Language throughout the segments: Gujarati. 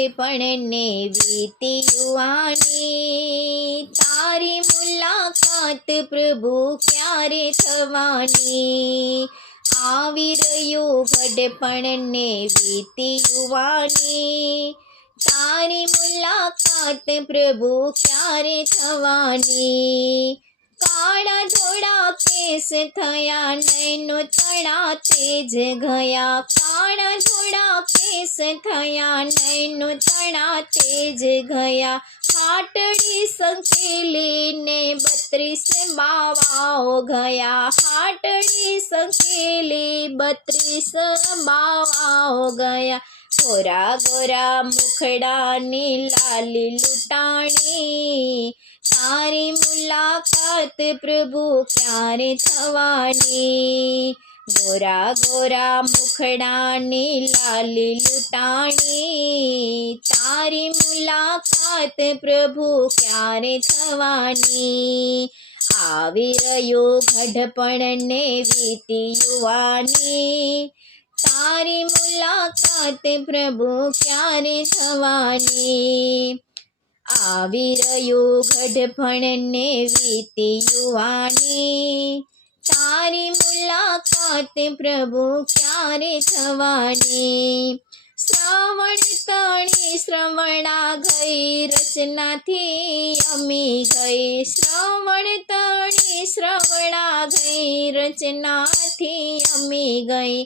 ઘડપણ ને વીતી યુવાની, તારી મુલાકાત પ્રભુ ક્યારે થવાની? આવી રહ્યો ઘડપણ ને વીતી યુવાની, તારી મુલાકાત પ્રભુ ક્યારે થવાની? કાળા ધોળા કેસ થયા, નૈનો તણા તેજ ગયા, કાળા ધોળા કેસ થયા, નૈનો તણા તેજ ગયા, હાટડી સંકેલીને 32 બાવાઓ ગયા, હાટડી સંકેલી 32 બાવાઓ ગયા, ગોરા ગોરા મુખડાની લાલી લૂંટાણી, તારી મુલાકાત પ્રભુ ક્યારે થવાની? ગોરા ગોરા મુખડાની લાલી લૂંટાણી, તારી મુલાકાત પ્રભુ ક્યારે થવાની? આવી રહ્યો ઘડપણ ને વીતી યુવાની, તારી મુલાકાત પ્રભુ ક્યારે થવાની? આવી રહ્યો ઘડપણ ને વીતી યુવાની, તારી મુલાકાત પ્રભુ ક્યારે થવાની? શ્રાવણ તણી શ્રવણા ગઈ, રચનાથી અમી ગઈ, શ્રાવણ તણી શ્રવણા ગઈ, રચનાથી અમી ગઈ,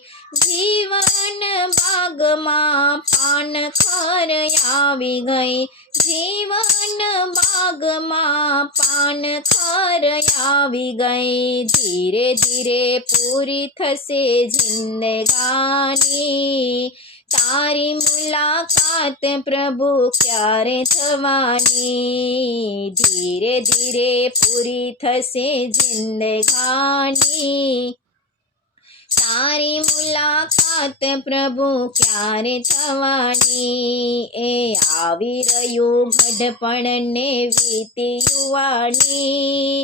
જીવન બાગમાં પાનખર આવી ગઈ, જીવન બાગમાં પાનખર આવી ગઈ, ધીરે ધીરે પૂરી થશે જિંદગાની, તારી મુલાકાત પ્રભુ ક્યારે થવાની? ધીરે ધીરે પૂરી થશે જિંદગાની, તારી મુલાકાત પ્રભુ ક્યારે થવાની? એ આવી રહ્યું ઘડપણ ને વીતી યુવાની,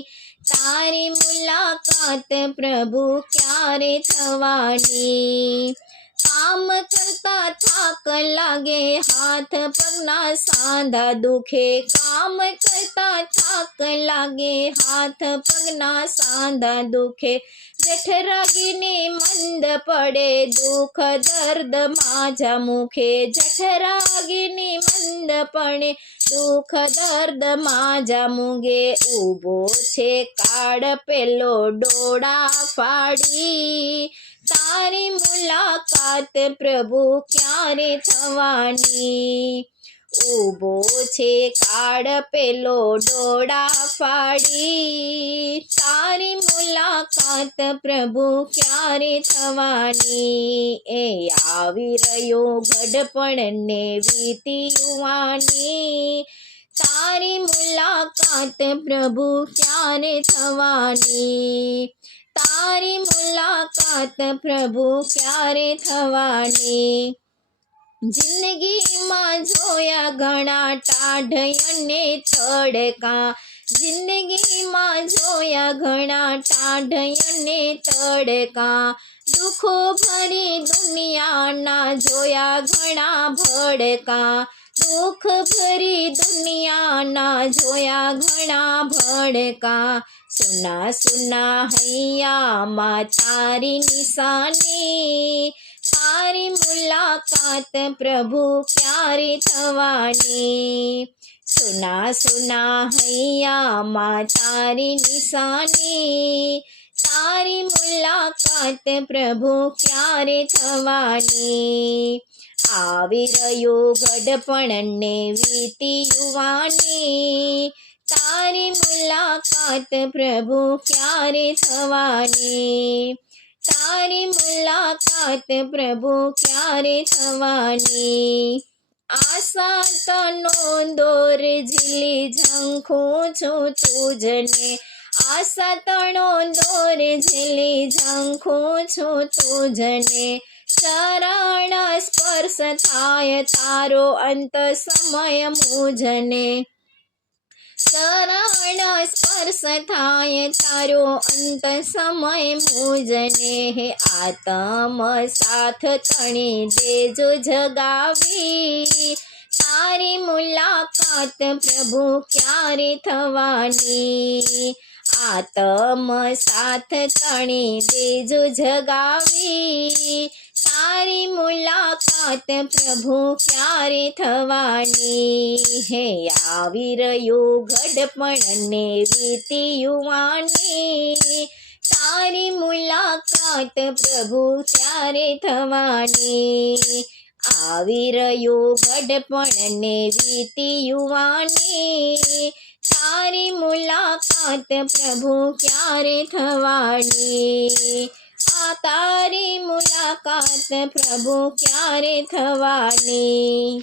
તારી મુલાકાત પ્રભુ ક્યારે થવાની? કામ કરતા થાક લાગે, હાથ પગના સાંધા દુખે, કામ કરતા થાક લાગે, હાથ પગના સાંધા દુખે, જઠરાગીને મંદ પડે, દુઃખ દર્દ માજા મુખે, જઠરાગીને મંદ પડે, દુઃખ દર્દ માજા મુગે, ઊભો છે કાળ પેલો ડોળા ફાડી, તારી મુલાકાત પ્રભુ ક્યારે થવાની? ઊભો છે કાળ પેલો ડોળા ફાડી, તારી મુલાકાત પ્રભુ ક્યારે થવાની? એ આવી રહ્યો ઘડપણ ને વીતી યુવાની, તારી મુલાકાત પ્રભુ ક્યારે થવાની? તારી મુલાકાત પ્રભુ ક્યારે થવાની? જિંદગીમાં જોયા ઘણા ટાઢ અને તડકા, જિંદગીમાં જોયા ઘણા ટાઢ અને તડકા, દુઃખો ભરી દુનિયાના જોયા ઘણા ભડકા, દુઃખ ભરી દુનિયાના જોયા ઘણા ભડકા, સુના સુના હૈયામાં તારી નિશાની, તારી મુલાકાત પ્રભુ ક્યારે થવાની? સુના સુના હૈયામાં તારી નિશાની, તારી મુલાકાત પ્રભુ ક્યારે થવાની? આવી રહ્યો ઘડપણ ને વીતી યુવાની, તારી મુલાકાત પ્રભુ ક્યારે થવાની? તારી મુલાકાત પ્રભુ ક્યારે થવાની? આશા તનો દોર ઝીલી ઝંખું છું તુજને, આશા તણો દોર ઝીલી ઝંખું છું તુજને, ચરણ સ્પર્શ થાય તારો અંત સમય મુજને, ચરણ સ્પર્શ થાય તારો અંત સમય મુજને, હે આત્મ સાથ તણી દેજો જગાવી, તારી મુલાકાત પ્રભુ ક્યારે થવાની? આતમ સાથ તણી દેજો જગાવી, તારી મુલાકાત પ્રભુ ક્યારે થવાની? હે આવી રહ્યું ઘડપણ ને વીતી યુવાની, તારી મુલાકાત પ્રભુ ક્યારે થવાની? આવી રહ્યું ઘડપણ ને વીતી યુવાની, તારી મુલાકાત પ્રભુ ક્યારે થવાની? આ તારી મુલાકાત પ્રભુ ક્યારે થવાની?